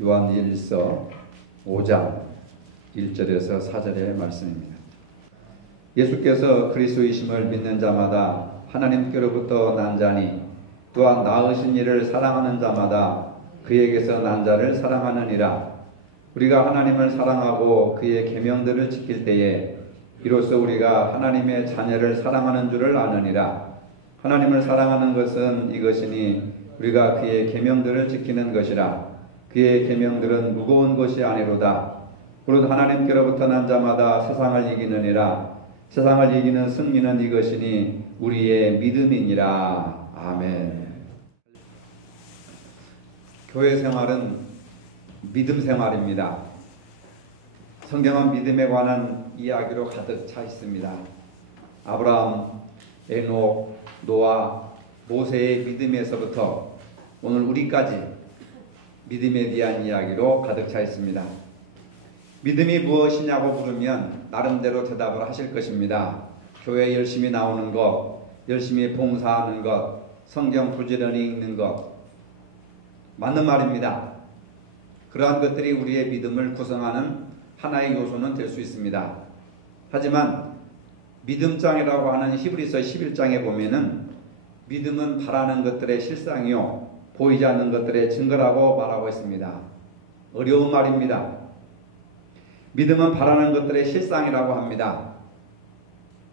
요한일서 5장 1절에서 4절의 말씀입니다. 예수께서 그리스도이심을 믿는 자마다 하나님께로부터 난 자니 또한 낳으신 이를 사랑하는 자마다 그에게서 난 자를 사랑하느니라. 우리가 하나님을 사랑하고 그의 계명들을 지킬 때에 이로써 우리가 하나님의 자녀를 사랑하는 줄을 아느니라. 하나님을 사랑하는 것은 이것이니 우리가 그의 계명들을 지키는 것이라. 그의 계명들은 무거운 것이 아니로다. 오늘 하나님께로부터 난 자마다 세상을 이기느니라. 세상을 이기는 승리는 이것이니 우리의 믿음이니라. 아멘. 교회 생활은 믿음 생활입니다. 성경은 믿음에 관한 이야기로 가득 차 있습니다. 아브라함, 에녹, 노아, 모세의 믿음에서부터 오늘 우리까지 믿음에 대한 이야기로 가득 차 있습니다. 믿음이 무엇이냐고 물으면 나름대로 대답을 하실 것입니다. 교회 열심히 나오는 것, 열심히 봉사하는 것, 성경 부지런히 읽는 것, 맞는 말입니다. 그러한 것들이 우리의 믿음을 구성하는 하나의 요소는 될 수 있습니다. 하지만 믿음장이라고 하는 히브리서 11장에 보면은 믿음은 바라는 것들의 실상이요 보이지 않는 것들의 증거라고 말하고 있습니다. 어려운 말입니다. 믿음은 바라는 것들의 실상이라고 합니다.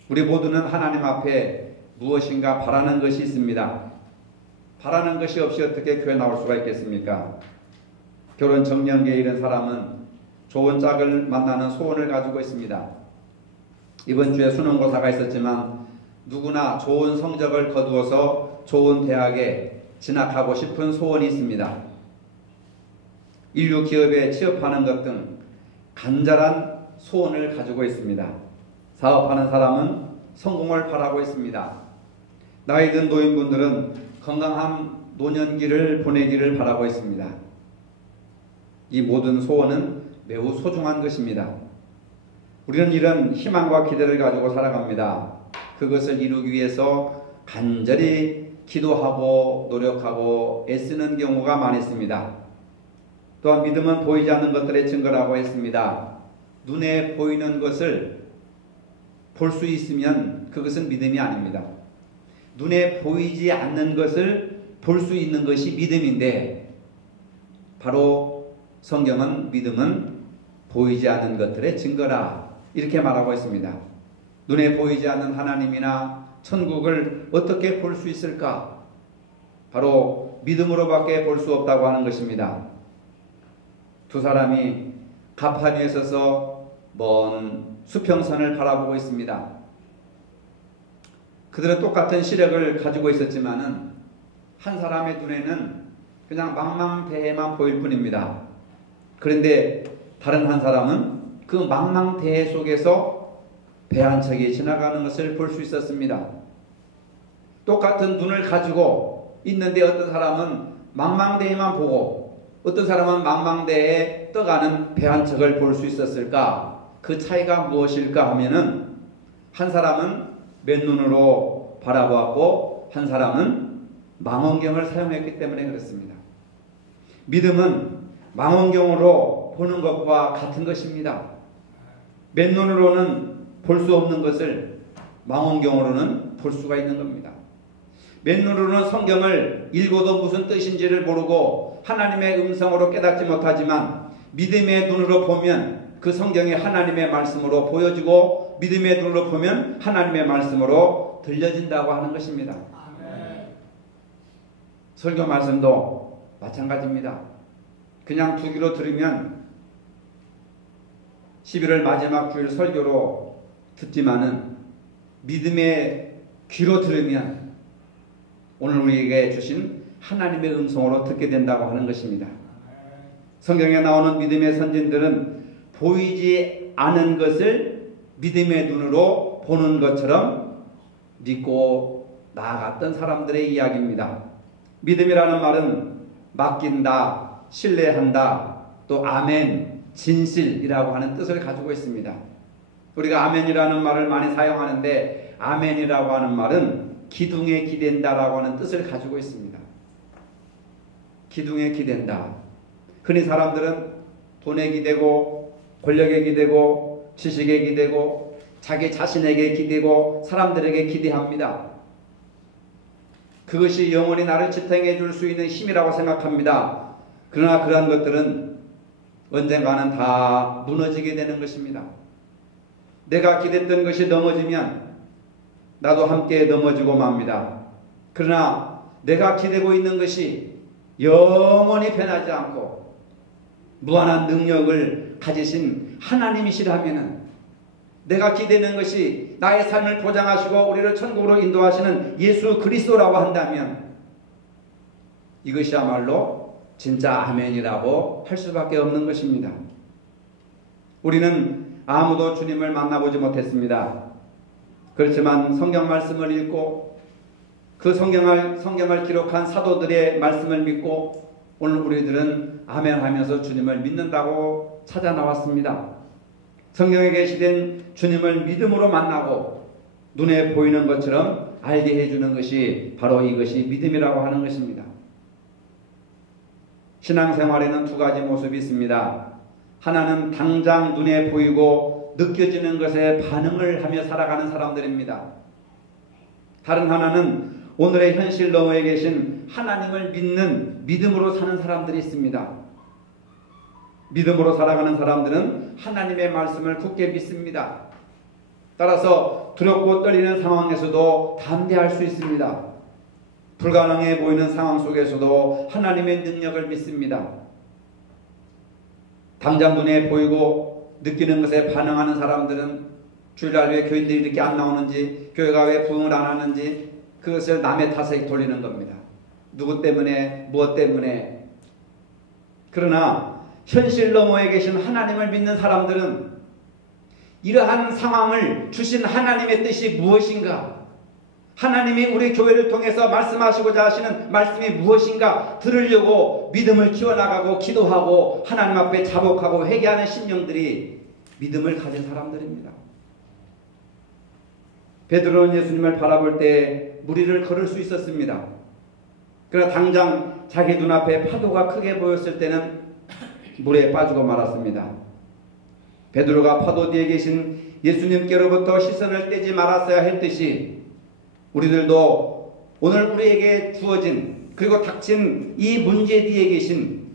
우리 모두는 하나님 앞에 무엇인가 바라는 것이 있습니다. 바라는 것이 없이 어떻게 교회 나올 수가 있겠습니까? 결혼 정년기에 이른 사람은 좋은 짝을 만나는 소원을 가지고 있습니다. 이번 주에 수능고사가 있었지만 누구나 좋은 성적을 거두어서 좋은 대학에 진학하고 싶은 소원이 있습니다. 인류 기업에 취업하는 것 등 간절한 소원을 가지고 있습니다. 사업하는 사람은 성공을 바라고 있습니다. 나이 든 노인분들은 건강한 노년기를 보내기를 바라고 있습니다. 이 모든 소원은 매우 소중한 것입니다. 우리는 이런 희망과 기대를 가지고 살아갑니다. 그것을 이루기 위해서 간절히 기도하고 노력하고 애쓰는 경우가 많이 있습니다. 또한 믿음은 보이지 않는 것들의 증거라고 했습니다. 눈에 보이는 것을 볼 수 있으면 그것은 믿음이 아닙니다. 눈에 보이지 않는 것을 볼 수 있는 것이 믿음인데 바로 성경은 믿음은 보이지 않는 것들의 증거라 이렇게 말하고 있습니다. 눈에 보이지 않는 하나님이나 천국을 어떻게 볼 수 있을까? 바로 믿음으로밖에 볼 수 없다고 하는 것입니다. 두 사람이 가판 위에 서서 먼 수평선을 바라보고 있습니다. 그들은 똑같은 시력을 가지고 있었지만은 한 사람의 눈에는 그냥 망망대해만 보일 뿐입니다. 그런데 다른 한 사람은 그 망망대해 속에서 배 한 척이 지나가는 것을 볼 수 있었습니다. 똑같은 눈을 가지고 있는데 어떤 사람은 망망대해만 보고 어떤 사람은 망망대해에 떠가는 배 한 척을 볼 수 있었을까? 그 차이가 무엇일까 하면은 한 사람은 맨눈으로 바라보았고 한 사람은 망원경을 사용했기 때문에 그렇습니다. 믿음은 망원경으로 보는 것과 같은 것입니다. 맨눈으로는 볼 수 없는 것을 망원경으로는 볼 수가 있는 겁니다. 맨눈으로는 성경을 읽어도 무슨 뜻인지를 모르고 하나님의 음성으로 깨닫지 못하지만 믿음의 눈으로 보면 그 성경이 하나님의 말씀으로 보여지고 믿음의 눈으로 보면 하나님의 말씀으로 들려진다고 하는 것입니다. 아멘. 설교 말씀도 마찬가지입니다. 그냥 두 귀로 들으면 11월 마지막 주일 설교로 듣지만은 믿음의 귀로 들으면 오늘 우리에게 주신 하나님의 음성으로 듣게 된다고 하는 것입니다. 성경에 나오는 믿음의 선진들은 보이지 않은 것을 믿음의 눈으로 보는 것처럼 믿고 나아갔던 사람들의 이야기입니다. 믿음이라는 말은 맡긴다, 신뢰한다, 또 아멘, 진실이라고 하는 뜻을 가지고 있습니다. 우리가 아멘이라는 말을 많이 사용하는데 아멘이라고 하는 말은 기둥에 기댄다라고 하는 뜻을 가지고 있습니다. 기둥에 기댄다. 흔히 사람들은 돈에 기대고 권력에 기대고 지식에 기대고 자기 자신에게 기대고 사람들에게 기대합니다. 그것이 영원히 나를 지탱해 줄 수 있는 힘이라고 생각합니다. 그러나 그러한 것들은 언젠가는 다 무너지게 되는 것입니다. 내가 기댔던 것이 넘어지면 나도 함께 넘어지고 맙니다. 그러나 내가 기대고 있는 것이 영원히 변하지 않고 무한한 능력을 가지신 하나님이시라면, 내가 기대는 것이 나의 삶을 보장하시고 우리를 천국으로 인도하시는 예수 그리스도라고 한다면 이것이야말로 진짜 아멘이라고 할 수밖에 없는 것입니다. 우리는 아무도 주님을 만나보지 못했습니다. 그렇지만 성경 말씀을 읽고 그 성경을 기록한 사도들의 말씀을 믿고 오늘 우리들은 아멘 하면서 주님을 믿는다고 찾아 나왔습니다. 성경에 계시된 주님을 믿음으로 만나고 눈에 보이는 것처럼 알게 해주는 것이 바로 이것이 믿음이라고 하는 것입니다. 신앙생활에는 두 가지 모습이 있습니다. 하나는 당장 눈에 보이고 느껴지는 것에 반응을 하며 살아가는 사람들입니다. 다른 하나는 오늘의 현실 너머에 계신 하나님을 믿는 믿음으로 사는 사람들이 있습니다. 믿음으로 살아가는 사람들은 하나님의 말씀을 굳게 믿습니다. 따라서 두렵고 떨리는 상황에서도 담대할 수 있습니다. 불가능해 보이는 상황 속에서도 하나님의 능력을 믿습니다. 당장 눈에 보이고 느끼는 것에 반응하는 사람들은 주일날 왜 교인들이 이렇게 안 나오는지, 교회가 왜 부흥을 안 하는지 그것을 남의 탓에 돌리는 겁니다. 누구 때문에, 무엇 때문에. 그러나 현실 너머에 계신 하나님을 믿는 사람들은 이러한 상황을 주신 하나님의 뜻이 무엇인가, 하나님이 우리 교회를 통해서 말씀하시고자 하시는 말씀이 무엇인가 들으려고 믿음을 키워나가고 기도하고 하나님 앞에 자복하고 회개하는 심령들이 믿음을 가진 사람들입니다. 베드로는 예수님을 바라볼 때 무리를 걸을 수 있었습니다. 그러나 당장 자기 눈앞에 파도가 크게 보였을 때는 물에 빠지고 말았습니다. 베드로가 파도 뒤에 계신 예수님께로부터 시선을 떼지 말았어야 했듯이 우리들도 오늘 우리에게 주어진 그리고 닥친 이 문제 뒤에 계신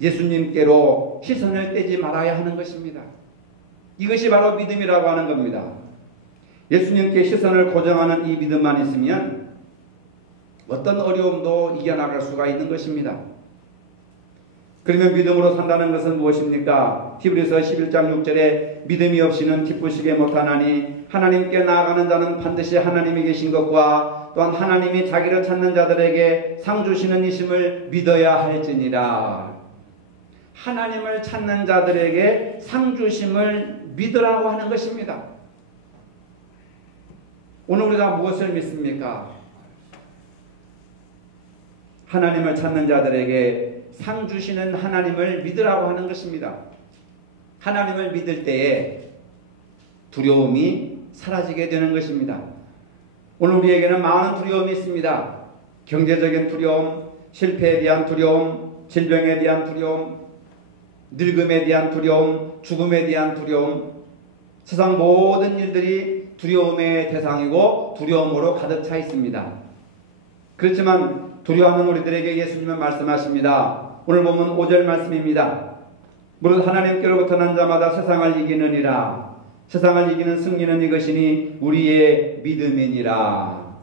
예수님께로 시선을 떼지 말아야 하는 것입니다. 이것이 바로 믿음이라고 하는 겁니다. 예수님께 시선을 고정하는 이 믿음만 있으면 어떤 어려움도 이겨나갈 수가 있는 것입니다. 그러면 믿음으로 산다는 것은 무엇입니까? 히브리서 11장 6절에 믿음이 없이는 기쁘시게 못하나니 하나님께 나아가는 자는 반드시 하나님이 계신 것과 또한 하나님이 자기를 찾는 자들에게 상 주시는 이심을 믿어야 할지니라. 하나님을 찾는 자들에게 상 주심을 믿으라고 하는 것입니다. 오늘 우리가 무엇을 믿습니까? 하나님을 찾는 자들에게 상 주시는 하나님을 믿으라고 하는 것입니다. 하나님을 믿을 때에 두려움이 사라지게 되는 것입니다. 오늘 우리에게는 많은 두려움이 있습니다. 경제적인 두려움, 실패에 대한 두려움, 질병에 대한 두려움, 늙음에 대한 두려움, 죽음에 대한 두려움, 세상 모든 일들이 두려움의 대상이고 두려움으로 가득 차 있습니다. 그렇지만 두려워하는 우리들에게 예수님은 말씀하십니다. 오늘 보면 5절 말씀입니다. 무릇 하나님께로부터 난 자마다 세상을 이기느니라. 세상을 이기는 승리는 이것이니 우리의 믿음이니라.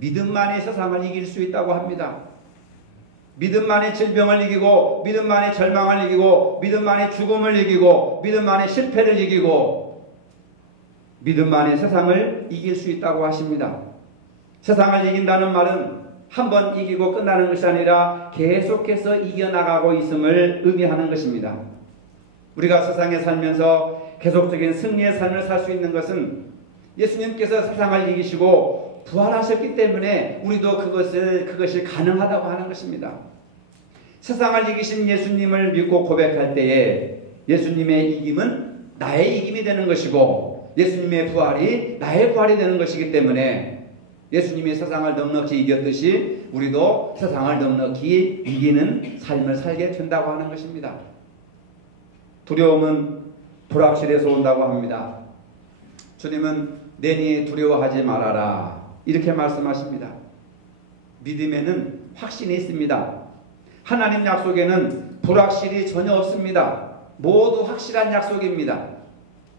믿음만이 세상을 이길 수 있다고 합니다. 믿음만이 질병을 이기고, 믿음만이 절망을 이기고, 믿음만이 죽음을 이기고, 믿음만이 실패를 이기고, 믿음만이 세상을 이길 수 있다고 하십니다. 세상을 이긴다는 말은 한 번 이기고 끝나는 것이 아니라 계속해서 이겨나가고 있음을 의미하는 것입니다. 우리가 세상에 살면서 계속적인 승리의 삶을 살 수 있는 것은 예수님께서 세상을 이기시고 부활하셨기 때문에 우리도 그것이 가능하다고 하는 것입니다. 세상을 이기신 예수님을 믿고 고백할 때에 예수님의 이김은 나의 이김이 되는 것이고 예수님의 부활이 나의 부활이 되는 것이기 때문에 예수님이 세상을 넉넉히 이겼듯이 우리도 세상을 넉넉히 이기는 삶을 살게 된다고 하는 것입니다. 두려움은 불확실에서 온다고 합니다. 주님은 내니 두려워하지 말아라 이렇게 말씀하십니다. 믿음에는 확신이 있습니다. 하나님 약속에는 불확실이 전혀 없습니다. 모두 확실한 약속입니다.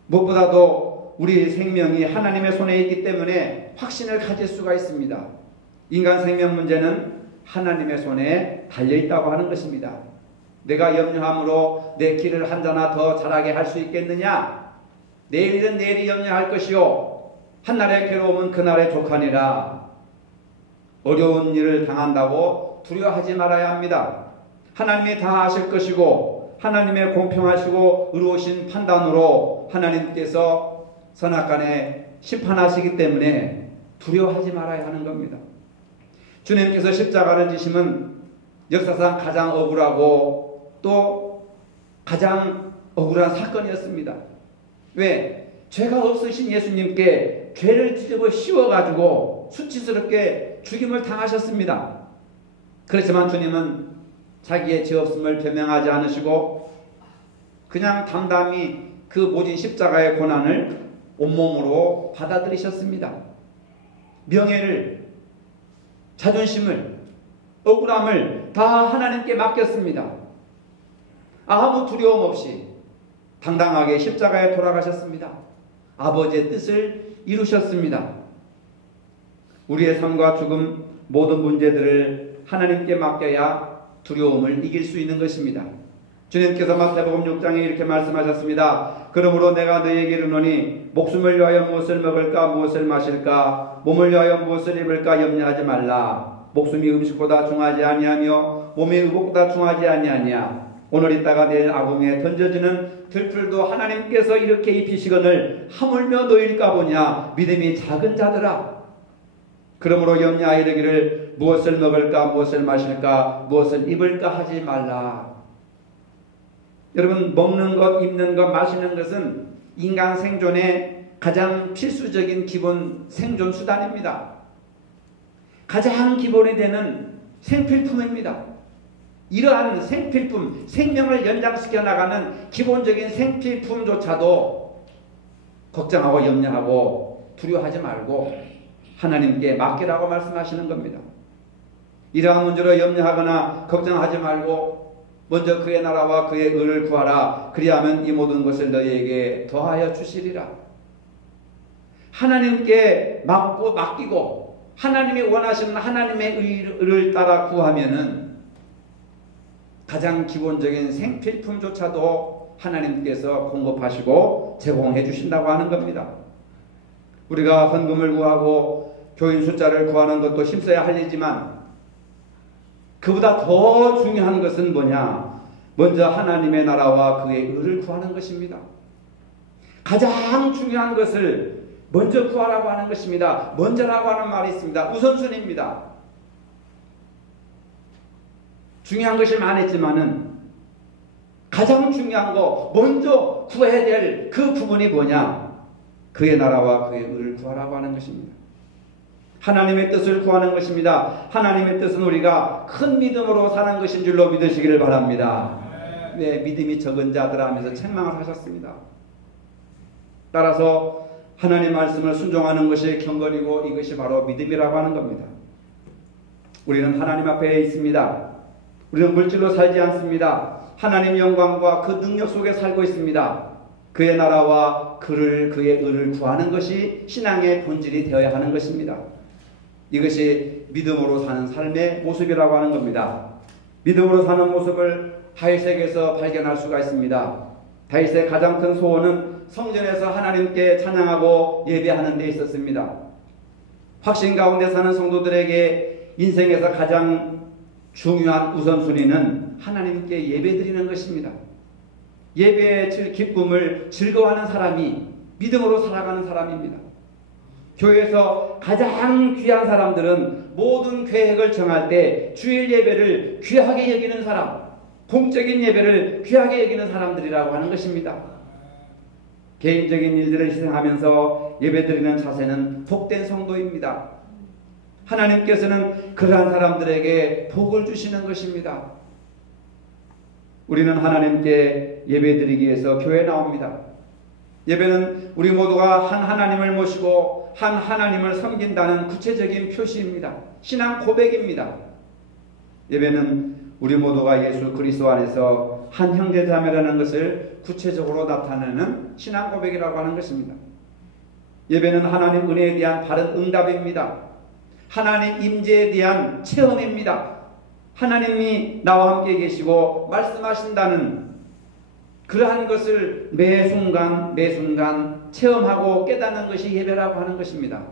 무엇보다도 우리 생명이 하나님의 손에 있기 때문에 확신을 가질 수가 있습니다. 인간 생명 문제는 하나님의 손에 달려있다고 하는 것입니다. 내가 염려함으로 내 길을 한자나 더 잘하게 할 수 있겠느냐? 내일은 내일이 염려할 것이요 한날의 괴로움은 그날의 족하니라. 어려운 일을 당한다고 두려워하지 말아야 합니다. 하나님이 다 하실 것이고 하나님의 공평하시고 의로우신 판단으로 하나님께서 선악간에 심판하시기 때문에 두려워하지 말아야 하는 겁니다. 주님께서 십자가를 지심은 역사상 가장 억울하고 또 가장 억울한 사건이었습니다. 왜? 죄가 없으신 예수님께 죄를 뒤집어 씌워가지고 수치스럽게 죽임을 당하셨습니다. 그렇지만 주님은 자기의 죄 없음을 변명하지 않으시고 그냥 담담히 그 모진 십자가의 고난을 온몸으로 받아들이셨습니다. 명예를, 자존심을, 억울함을 다 하나님께 맡겼습니다. 아무 두려움 없이 당당하게 십자가에 돌아가셨습니다. 아버지의 뜻을 이루셨습니다. 우리의 삶과 죽음 모든 문제들을 하나님께 맡겨야 두려움을 이길 수 있는 것입니다. 주님께서 마태복음 6장에 이렇게 말씀하셨습니다. 그러므로 내가 너희에게 이르노니 목숨을 위하여 무엇을 먹을까 무엇을 마실까 몸을 위하여 무엇을 입을까 염려하지 말라. 목숨이 음식보다 중하지 아니하며 몸이 의복보다 중하지 아니하냐. 오늘 있다가 내일 아궁이에 던져지는 들풀도 하나님께서 이렇게 입히시거늘 하물며 너희일까 보냐. 믿음이 작은 자들아. 그러므로 염려하여 이르기를 무엇을 먹을까 무엇을 마실까 무엇을 입을까 하지 말라. 여러분, 먹는 것, 입는 것, 마시는 것은 인간 생존의 가장 필수적인 기본 생존 수단입니다. 가장 기본이 되는 생필품입니다. 이러한 생필품, 생명을 연장시켜 나가는 기본적인 생필품조차도 걱정하고 염려하고 두려워하지 말고 하나님께 맡기라고 말씀하시는 겁니다. 이러한 문제로 염려하거나 걱정하지 말고 먼저 그의 나라와 그의 의를 구하라. 그리하면 이 모든 것을 너희에게 더하여 주시리라. 하나님께 맡기고 하나님이 원하시는 하나님의 의를 따라 구하면은 가장 기본적인 생필품조차도 하나님께서 공급하시고 제공해 주신다고 하는 겁니다. 우리가 헌금을 구하고 교인 숫자를 구하는 것도 힘써야 할 일이지만 그보다 더 중요한 것은 뭐냐? 먼저 하나님의 나라와 그의 의를 구하는 것입니다. 가장 중요한 것을 먼저 구하라고 하는 것입니다. 먼저라고 하는 말이 있습니다. 우선순위입니다. 중요한 것이 많았지만은 가장 중요한 거 먼저 구해야 될 그 부분이 뭐냐? 그의 나라와 그의 의를 구하라고 하는 것입니다. 하나님의 뜻을 구하는 것입니다. 하나님의 뜻은 우리가 큰 믿음으로 사는 것인 줄로 믿으시기를 바랍니다. 네, 믿음이 적은 자들 하면서 책망을 하셨습니다. 따라서 하나님 말씀을 순종하는 것이 경건이고 이것이 바로 믿음이라고 하는 겁니다. 우리는 하나님 앞에 있습니다. 우리는 물질로 살지 않습니다. 하나님의 영광과 그 능력 속에 살고 있습니다. 그의 나라와 그의 의를 구하는 것이 신앙의 본질이 되어야 하는 것입니다. 이것이 믿음으로 사는 삶의 모습이라고 하는 겁니다. 믿음으로 사는 모습을 다윗에게서 발견할 수가 있습니다. 다윗의 가장 큰 소원은 성전에서 하나님께 찬양하고 예배하는 데 있었습니다. 확신 가운데 사는 성도들에게 인생에서 가장 중요한 우선순위는 하나님께 예배드리는 것입니다. 예배의 기쁨을 즐거워하는 사람이 믿음으로 살아가는 사람입니다. 교회에서 가장 귀한 사람들은 모든 계획을 정할 때 주일 예배를 귀하게 여기는 사람, 공적인 예배를 귀하게 여기는 사람들이라고 하는 것입니다. 개인적인 일들을 희생하면서 예배드리는 자세는 복된 성도입니다. 하나님께서는 그러한 사람들에게 복을 주시는 것입니다. 우리는 하나님께 예배드리기 위해서 교회에 나옵니다. 예배는 우리 모두가 한 하나님을 모시고 한 하나님을 섬긴다는 구체적인 표시입니다. 신앙 고백입니다. 예배는 우리 모두가 예수 그리스도 안에서 한 형제자매라는 것을 구체적으로 나타내는 신앙 고백이라고 하는 것입니다. 예배는 하나님 은혜에 대한 바른 응답입니다. 하나님 임재에 대한 체험입니다. 하나님이 나와 함께 계시고 말씀하신다는 그러한 것을 매 순간 체험하고 깨닫는 것이 예배라고 하는 것입니다.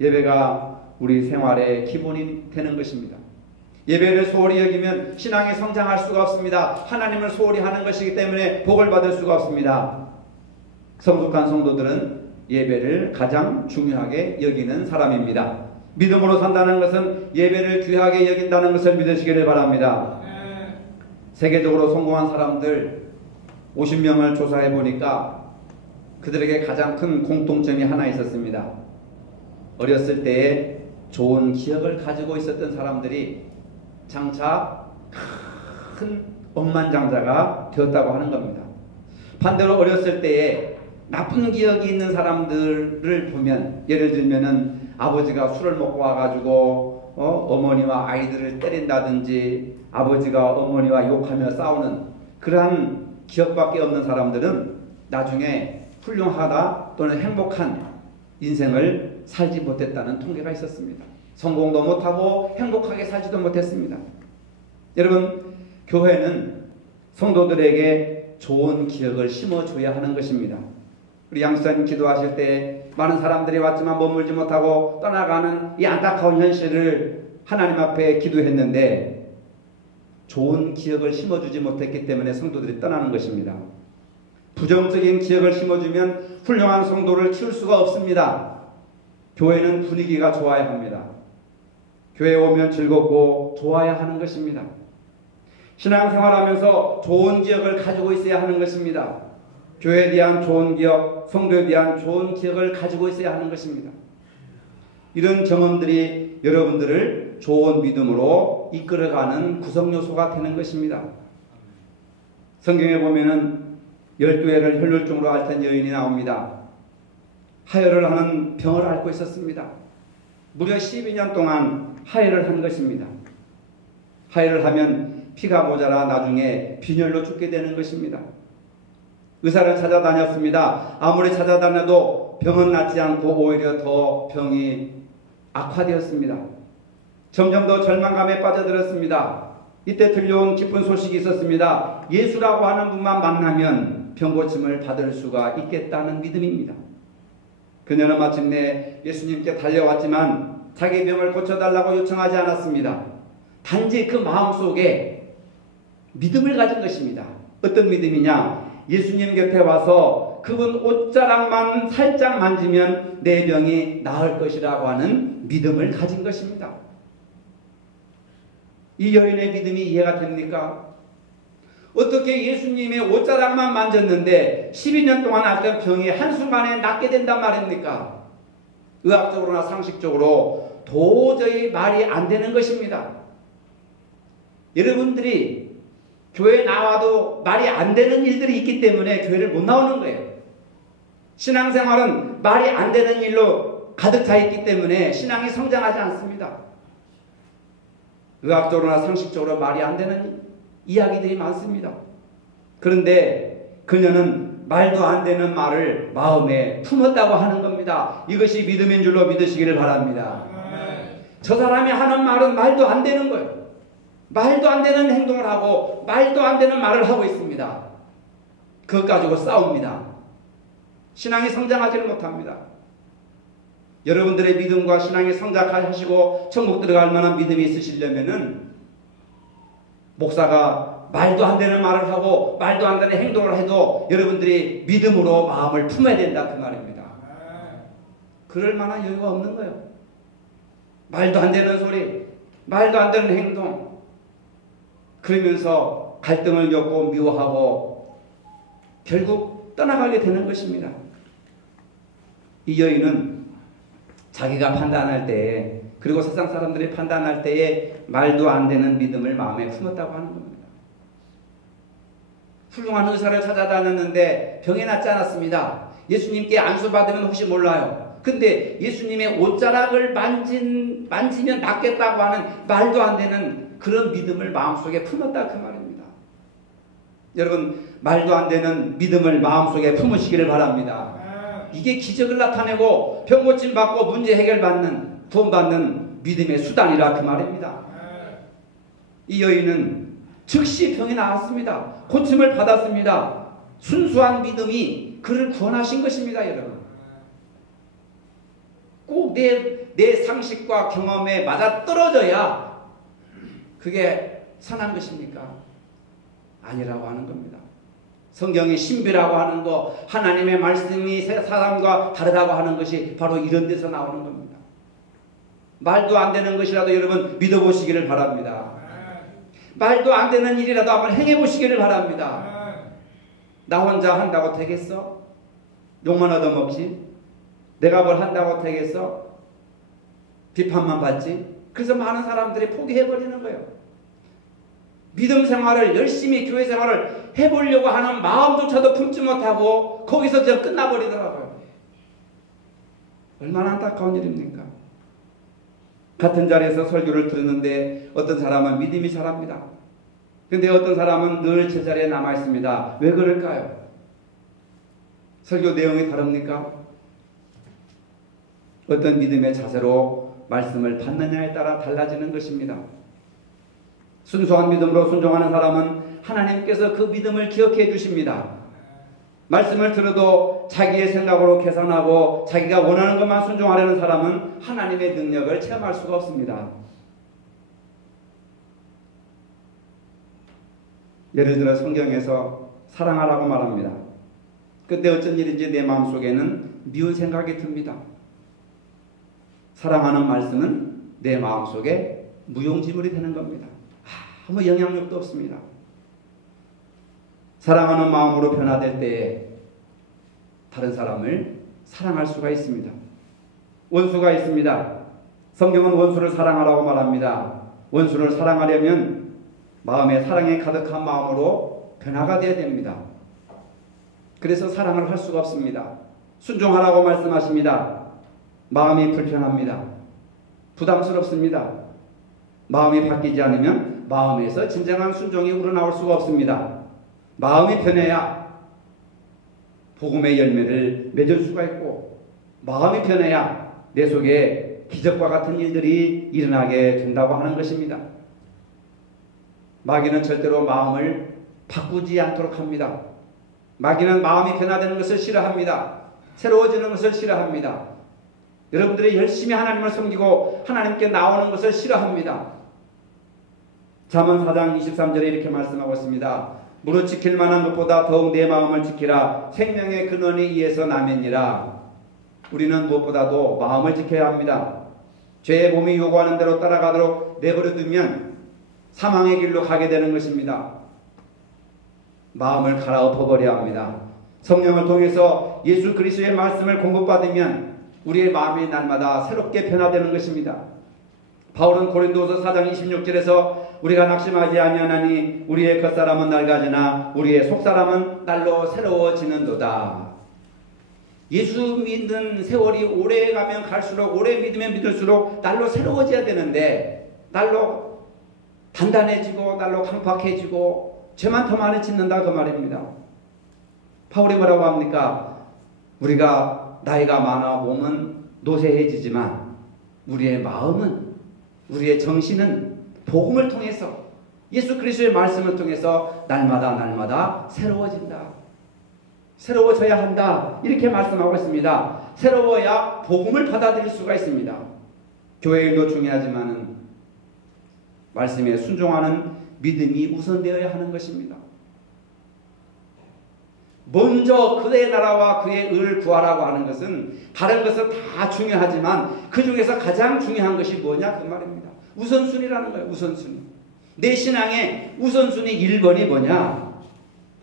예배가 우리 생활의 기본이 되는 것입니다. 예배를 소홀히 여기면 신앙이 성장할 수가 없습니다. 하나님을 소홀히 하는 것이기 때문에 복을 받을 수가 없습니다. 성숙한 성도들은 예배를 가장 중요하게 여기는 사람입니다. 믿음으로 산다는 것은 예배를 귀하게 여긴다는 것을 믿으시기를 바랍니다. 세계적으로 성공한 사람들 50명을 조사해 보니까 그들에게 가장 큰 공통점이 하나 있었습니다. 어렸을 때에 좋은 기억을 가지고 있었던 사람들이 장차 큰 억만장자가 되었다고 하는 겁니다. 반대로 어렸을 때에 나쁜 기억이 있는 사람들을 보면, 예를 들면은 아버지가 술을 먹고 와가지고 어머니와 아이들을 때린다든지 아버지가 어머니와 욕하며 싸우는 그러한 기억밖에 없는 사람들은 나중에 훌륭하다 또는 행복한 인생을 살지 못했다는 통계가 있었습니다. 성공도 못하고 행복하게 살지도 못했습니다. 여러분, 교회는 성도들에게 좋은 기억을 심어줘야 하는 것입니다. 우리 양수사님 기도하실 때 많은 사람들이 왔지만 머물지 못하고 떠나가는 이 안타까운 현실을 하나님 앞에 기도했는데 좋은 기억을 심어주지 못했기 때문에 성도들이 떠나는 것입니다. 부정적인 기억을 심어주면 훌륭한 성도를 키울 수가 없습니다. 교회는 분위기가 좋아야 합니다. 교회에 오면 즐겁고 좋아야 하는 것입니다. 신앙생활하면서 좋은 기억을 가지고 있어야 하는 것입니다. 교회에 대한 좋은 기억, 성도에 대한 좋은 기억을 가지고 있어야 하는 것입니다. 이런 경험들이 여러분들을 좋은 믿음으로 이끌어가는 구성요소가 되는 것입니다. 성경에 보면은 12해를 혈루증으로 앓던 여인이 나옵니다. 하혈을 하는 병을 앓고 있었습니다. 무려 12년 동안 하혈을 한 것입니다. 하혈을 하면 피가 모자라 나중에 빈혈로 죽게 되는 것입니다. 의사를 찾아다녔습니다. 아무리 찾아다녀도 병은 낫지 않고 오히려 더 병이 악화되었습니다. 점점 더 절망감에 빠져들었습니다. 이때 들려온 기쁜 소식이 있었습니다. 예수라고 하는 분만 만나면 병고침을 받을 수가 있겠다는 믿음입니다. 그녀는 마침내 예수님께 달려왔지만 자기 병을 고쳐달라고 요청하지 않았습니다. 단지 그 마음속에 믿음을 가진 것입니다. 어떤 믿음이냐? 예수님 곁에 와서 그분 옷자락만 살짝 만지면 내 병이 나을 것이라고 하는 믿음을 가진 것입니다. 이 여인의 믿음이 이해가 됩니까? 어떻게 예수님의 옷자락만 만졌는데 12년 동안 앓던 병이 한순간에 낫게 된단 말입니까? 의학적으로나 상식적으로 도저히 말이 안 되는 것입니다. 여러분들이 교회에 나와도 말이 안 되는 일들이 있기 때문에 교회를 못 나오는 거예요. 신앙생활은 말이 안 되는 일로 가득 차 있기 때문에 신앙이 성장하지 않습니다. 의학적으로나 상식적으로 말이 안 되는 이야기들이 많습니다. 그런데 그녀는 말도 안 되는 말을 마음에 품었다고 하는 겁니다. 이것이 믿음인 줄로 믿으시기를 바랍니다. 저 사람이 하는 말은 말도 안 되는 거예요. 말도 안 되는 행동을 하고 말도 안 되는 말을 하고 있습니다. 그것 가지고 싸웁니다. 신앙이 성장하지를 못합니다. 여러분들의 믿음과 신앙이 성장하시고 천국 들어갈 만한 믿음이 있으시려면은 목사가 말도 안 되는 말을 하고 말도 안 되는 행동을 해도 여러분들이 믿음으로 마음을 품어야 된다 그 말입니다. 그럴 만한 여유가 없는 거예요. 말도 안 되는 소리, 말도 안 되는 행동, 그러면서 갈등을 겪고 미워하고 결국 떠나가게 되는 것입니다. 이 여인은 자기가 판단할 때에, 그리고 세상 사람들이 판단할 때에 말도 안 되는 믿음을 마음에 품었다고 하는 겁니다. 훌륭한 의사를 찾아다녔는데 병이 낫지 않았습니다. 예수님께 안수받으면 혹시 몰라요. 근데 예수님의 옷자락을 만지면 낫겠다고 하는 말도 안 되는 그런 믿음을 마음속에 품었다 그 말입니다. 여러분, 말도 안 되는 믿음을 마음속에 품으시기를 바랍니다. 이게 기적을 나타내고 병 고침 받고 문제 해결받는, 구원받는 믿음의 수단이라 그 말입니다. 이 여인은 즉시 병이 나았습니다. 고침을 받았습니다. 순수한 믿음이 그를 구원하신 것입니다. 여러분, 꼭 내 상식과 경험에 맞아떨어져야 그게 선한 것입니까? 아니라고 하는 겁니다. 성경의 신비라고 하는 거, 하나님의 말씀이 사람과 다르다고 하는 것이 바로 이런 데서 나오는 겁니다. 말도 안 되는 것이라도 여러분 믿어보시기를 바랍니다. 말도 안 되는 일이라도 한번 행해보시기를 바랍니다. 나 혼자 한다고 되겠어? 욕만 얻어먹지? 내가 뭘 한다고 되겠어? 비판만 받지? 그래서 많은 사람들이 포기해버리는 거예요. 믿음 생활을 열심히 교회 생활을 해보려고 하는 마음조차도 품지 못하고 거기서 그냥 끝나버리더라고요. 얼마나 안타까운 일입니까? 같은 자리에서 설교를 들었는데 어떤 사람은 믿음이 잘합니다. 근데 어떤 사람은 늘 제자리에 남아있습니다. 왜 그럴까요? 설교 내용이 다릅니까? 어떤 믿음의 자세로 말씀을 받느냐에 따라 달라지는 것입니다. 순수한 믿음으로 순종하는 사람은 하나님께서 그 믿음을 기억해 주십니다. 말씀을 들어도 자기의 생각으로 계산하고 자기가 원하는 것만 순종하려는 사람은 하나님의 능력을 체험할 수가 없습니다. 예를 들어 성경에서 사랑하라고 말합니다. 그때 어쩐 일인지 내 마음속에는 미운 생각이 듭니다. 사랑하는 말씀은 내 마음속에 무용지물이 되는 겁니다. 아무 영향력도 없습니다. 사랑하는 마음으로 변화될 때에 다른 사람을 사랑할 수가 있습니다. 원수가 있습니다. 성경은 원수를 사랑하라고 말합니다. 원수를 사랑하려면 마음에 사랑에 가득한 마음으로 변화가 되어야 됩니다. 그래서 사랑을 할 수가 없습니다. 순종하라고 말씀하십니다. 마음이 불편합니다. 부담스럽습니다. 마음이 바뀌지 않으면 마음에서 진정한 순종이 우러나올 수가 없습니다. 마음이 변해야 복음의 열매를 맺을 수가 있고, 마음이 변해야 내 속에 기적과 같은 일들이 일어나게 된다고 하는 것입니다. 마귀는 절대로 마음을 바꾸지 않도록 합니다. 마귀는 마음이 변화되는 것을 싫어합니다. 새로워지는 것을 싫어합니다. 여러분들이 열심히 하나님을 섬기고 하나님께 나오는 것을 싫어합니다. 잠언 4장 23절에 이렇게 말씀하고 있습니다. 무릇 지킬 만한 것보다 더욱 내 마음을 지키라. 생명의 근원이 이에서 나면이라. 우리는 무엇보다도 마음을 지켜야 합니다. 죄의 몸이 요구하는 대로 따라가도록 내버려 두면 사망의 길로 가게 되는 것입니다. 마음을 갈아엎어버려야 합니다. 성령을 통해서 예수 그리스도의 말씀을 공급받으면 우리의 마음이 날마다 새롭게 변화되는 것입니다. 바울은 고린도서 4장 26절에서 우리가 낙심하지 아니하나니 우리의 겉사람은 낡아지나 우리의 속사람은 날로 새로워지는도다. 예수 믿는 세월이 오래 가면 갈수록, 오래 믿으면 믿을수록 날로 새로워져야 되는데 날로 단단해지고 날로 강팍해지고 죄만 더 많이 짓는다 그 말입니다. 바울이 뭐라고 합니까? 우리가 나이가 많아 몸은 노쇠해지지만 우리의 마음은, 우리의 정신은 복음을 통해서, 예수 그리스도의 말씀을 통해서 날마다 새로워진다. 새로워져야 한다. 이렇게 말씀하고 있습니다. 새로워야 복음을 받아들일 수가 있습니다. 교회 일도 중요하지만 말씀에 순종하는 믿음이 우선되어야 하는 것입니다. 먼저 그의 나라와 그의 의를 구하라고 하는 것은 다른 것은 다 중요하지만 그 중에서 가장 중요한 것이 뭐냐 그 말입니다. 우선순위라는 거예요. 우선순위. 내 신앙의 우선순위 1번이 뭐냐?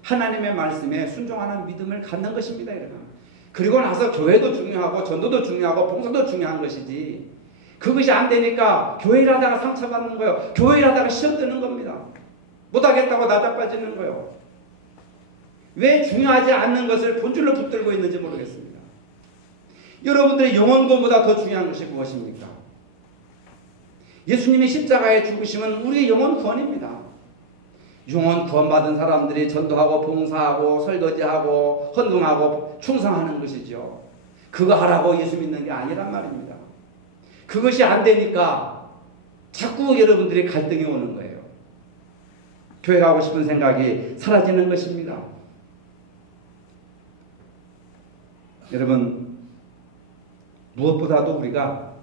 하나님의 말씀에 순종하는 믿음을 갖는 것입니다. 여러분. 그리고 나서 교회도 중요하고 전도도 중요하고 봉사도 중요한 것이지, 그것이 안 되니까 교회를 하다가 상처받는 거예요. 교회를 하다가 시험 드는 겁니다. 못하겠다고 나자빠지는 거예요. 왜 중요하지 않는 것을 본줄로 붙들고 있는지 모르겠습니다. 여러분들의 영혼 구원보다 더 중요한 것이 무엇입니까? 예수님이 십자가에 죽으심은 우리의 영혼 구원입니다. 영혼 구원받은 사람들이 전도하고 봉사하고 설거지하고 헌금하고 충성하는 것이죠. 그거 하라고 예수 믿는 게 아니란 말입니다. 그것이 안 되니까 자꾸 여러분들이 갈등이 오는 거예요. 교회 가고 싶은 생각이 사라지는 것입니다. 여러분, 무엇보다도 우리가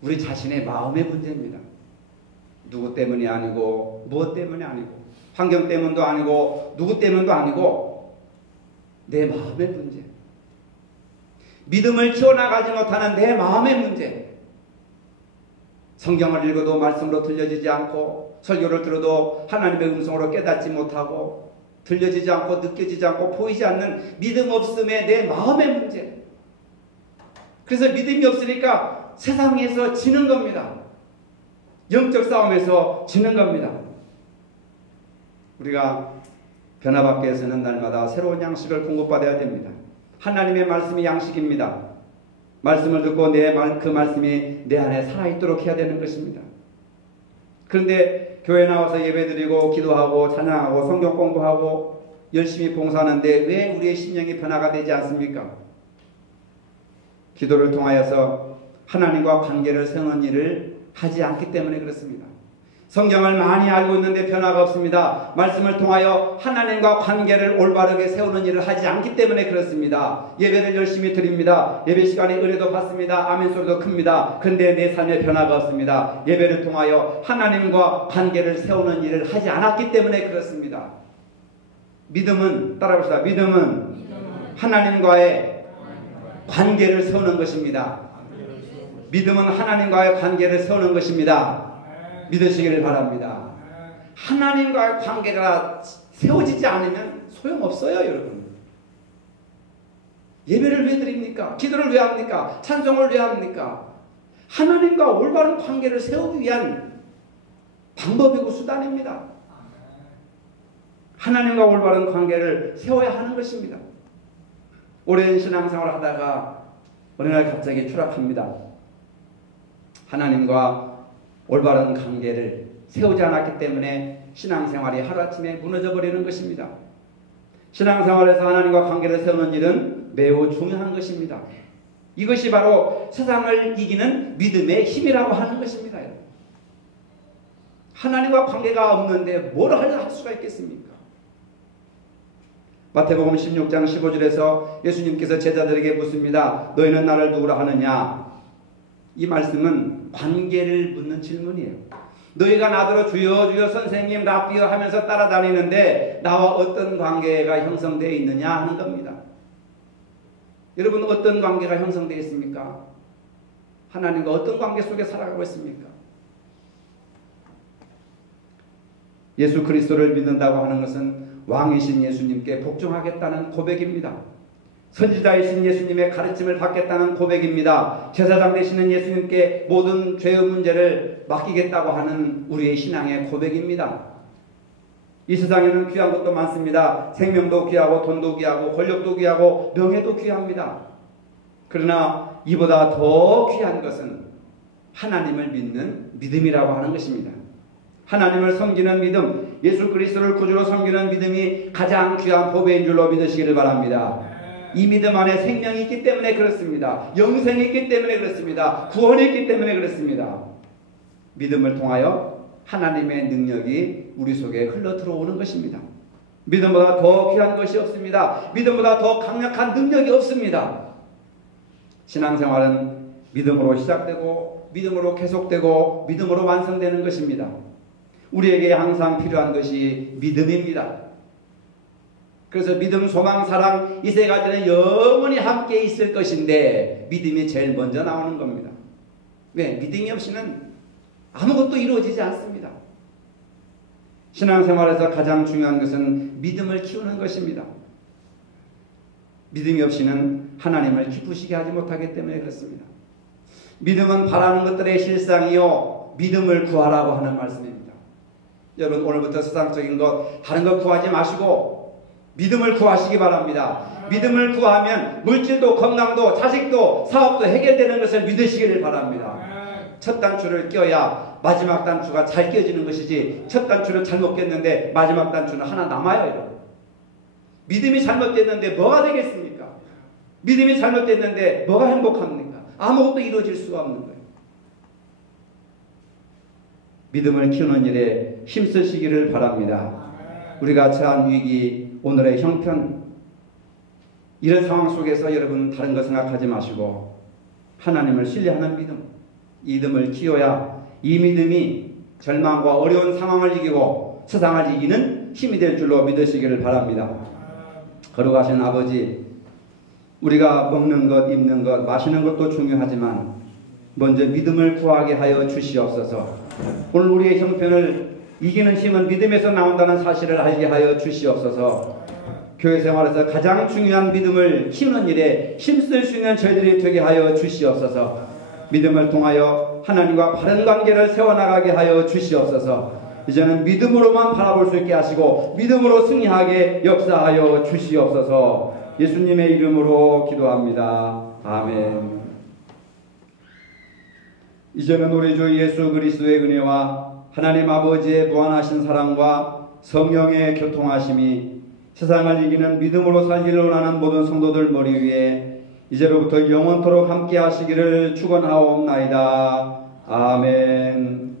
우리 자신의 마음의 문제입니다. 누구 때문이 아니고 무엇 때문이 아니고 환경 때문도 아니고 누구 때문도 아니고 내 마음의 문제, 믿음을 키워나가지 못하는 내 마음의 문제. 성경을 읽어도 말씀으로 들려지지 않고 설교를 들어도 하나님의 음성으로 깨닫지 못하고 들려지지 않고 느껴지지 않고 보이지 않는 믿음 없음의 내 마음의 문제. 그래서 믿음이 없으니까 세상에서 지는 겁니다. 영적 싸움에서 지는 겁니다. 우리가 변화받기 위해서는 날마다 새로운 양식을 공급받아야 됩니다. 하나님의 말씀이 양식입니다. 말씀을 듣고 그 말씀이 내 안에 살아있도록 해야 되는 것입니다. 그런데 교회 나와서 예배드리고 기도하고 찬양하고 성경 공부하고 열심히 봉사하는데 왜 우리의 심령이 변화가 되지 않습니까? 기도를 통하여서 하나님과 관계를 세우는 일을 하지 않기 때문에 그렇습니다. 성경을 많이 알고 있는데 변화가 없습니다. 말씀을 통하여 하나님과 관계를 올바르게 세우는 일을 하지 않기 때문에 그렇습니다. 예배를 열심히 드립니다. 예배 시간에 은혜도 받습니다. 아멘 소리도 큽니다. 그런데 내 삶에 변화가 없습니다. 예배를 통하여 하나님과 관계를 세우는 일을 하지 않았기 때문에 그렇습니다. 믿음은, 따라합시다. 믿음은 하나님과의 관계를 세우는 것입니다. 믿음은 하나님과의 관계를 세우는 것입니다. 믿으시기를 바랍니다. 하나님과의 관계가 세워지지 않으면 소용없어요, 여러분. 예배를 왜 드립니까? 기도를 왜 합니까? 찬송을 왜 합니까? 하나님과 올바른 관계를 세우기 위한 방법이고 수단입니다. 하나님과 올바른 관계를 세워야 하는 것입니다. 오랜 신앙생활을 하다가 어느 날 갑자기 추락합니다. 하나님과 올바른 관계를 세우지 않았기 때문에 신앙생활이 하루아침에 무너져 버리는 것입니다. 신앙생활에서 하나님과 관계를 세우는 일은 매우 중요한 것입니다. 이것이 바로 세상을 이기는 믿음의 힘이라고 하는 것입니다. 하나님과 관계가 없는데 뭘 할 수가 있겠습니까? 마태복음 16장 15절에서 예수님께서 제자들에게 묻습니다. 너희는 나를 누구라 하느냐? 이 말씀은 관계를 묻는 질문이에요. 너희가 나더러 주여 주여 선생님 랍비여 하면서 따라다니는데 나와 어떤 관계가 형성되어 있느냐 하는 겁니다. 여러분, 어떤 관계가 형성되어 있습니까? 하나님과 어떤 관계 속에 살아가고 있습니까? 예수 그리스도를 믿는다고 하는 것은 왕이신 예수님께 복종하겠다는 고백입니다. 선지자이신 예수님의 가르침을 받겠다는 고백입니다. 제사장 되시는 예수님께 모든 죄의 문제를 맡기겠다고 하는 우리의 신앙의 고백입니다. 이 세상에는 귀한 것도 많습니다. 생명도 귀하고 돈도 귀하고 권력도 귀하고 명예도 귀합니다. 그러나 이보다 더 귀한 것은 하나님을 믿는 믿음이라고 하는 것입니다. 하나님을 섬기는 믿음, 예수 그리스도를 구주로 섬기는 믿음이 가장 귀한 보배인 줄로 믿으시기를 바랍니다. 이 믿음 안에 생명이 있기 때문에 그렇습니다. 영생이 있기 때문에 그렇습니다. 구원이 있기 때문에 그렇습니다. 믿음을 통하여 하나님의 능력이 우리 속에 흘러 들어오는 것입니다. 믿음보다 더 귀한 것이 없습니다. 믿음보다 더 강력한 능력이 없습니다. 신앙생활은 믿음으로 시작되고 믿음으로 계속되고 믿음으로 완성되는 것입니다. 우리에게 항상 필요한 것이 믿음입니다. 그래서 믿음, 소망, 사랑 이 세 가지는 영원히 함께 있을 것인데 믿음이 제일 먼저 나오는 겁니다. 왜? 믿음이 없이는 아무것도 이루어지지 않습니다. 신앙생활에서 가장 중요한 것은 믿음을 키우는 것입니다. 믿음이 없이는 하나님을 기쁘시게 하지 못하기 때문에 그렇습니다. 믿음은 바라는 것들의 실상이요 믿음을 구하라고 하는 말씀입니다. 여러분 오늘부터 세상적인 것 다른 것 구하지 마시고 믿음을 구하시기 바랍니다. 믿음을 구하면 물질도 건강도 자식도 사업도 해결되는 것을 믿으시기를 바랍니다. 첫 단추를 껴야 마지막 단추가 잘 껴지는 것이지 첫 단추를 잘못 꼈는데 마지막 단추는 하나 남아요. 여러분. 믿음이 잘못됐는데 뭐가 되겠습니까? 믿음이 잘못됐는데 뭐가 행복합니까? 아무것도 이루어질 수가 없는 거예요. 믿음을 키우는 일에 힘쓰시기를 바랍니다. 우리가 처한 위기, 오늘의 형편, 이런 상황 속에서 여러분 다른 거 생각하지 마시고 하나님을 신뢰하는 믿음, 이 믿음을 키워야 이 믿음이 절망과 어려운 상황을 이기고 세상을 이기는 힘이 될 줄로 믿으시기를 바랍니다. 거룩하신 아버지, 우리가 먹는 것, 입는 것, 마시는 것도 중요하지만 먼저 믿음을 구하게 하여 주시옵소서. 오늘 우리의 형편을 이기는 힘은 믿음에서 나온다는 사실을 알게 하여 주시옵소서. 교회 생활에서 가장 중요한 믿음을 키우는 일에 힘쓸 수 있는 저희들이 되게 하여 주시옵소서. 믿음을 통하여 하나님과 바른 관계를 세워나가게 하여 주시옵소서. 이제는 믿음으로만 바라볼 수 있게 하시고 믿음으로 승리하게 역사하여 주시옵소서. 예수님의 이름으로 기도합니다. 아멘. 이제는 우리 주 예수 그리스도의 은혜와 하나님 아버지의 무한하신 사랑과 성령의 교통하심이 세상을 이기는 믿음으로 살기를 원하는 모든 성도들 머리 위에 이제로부터 영원토록 함께 하시기를 축원하옵나이다. 아멘.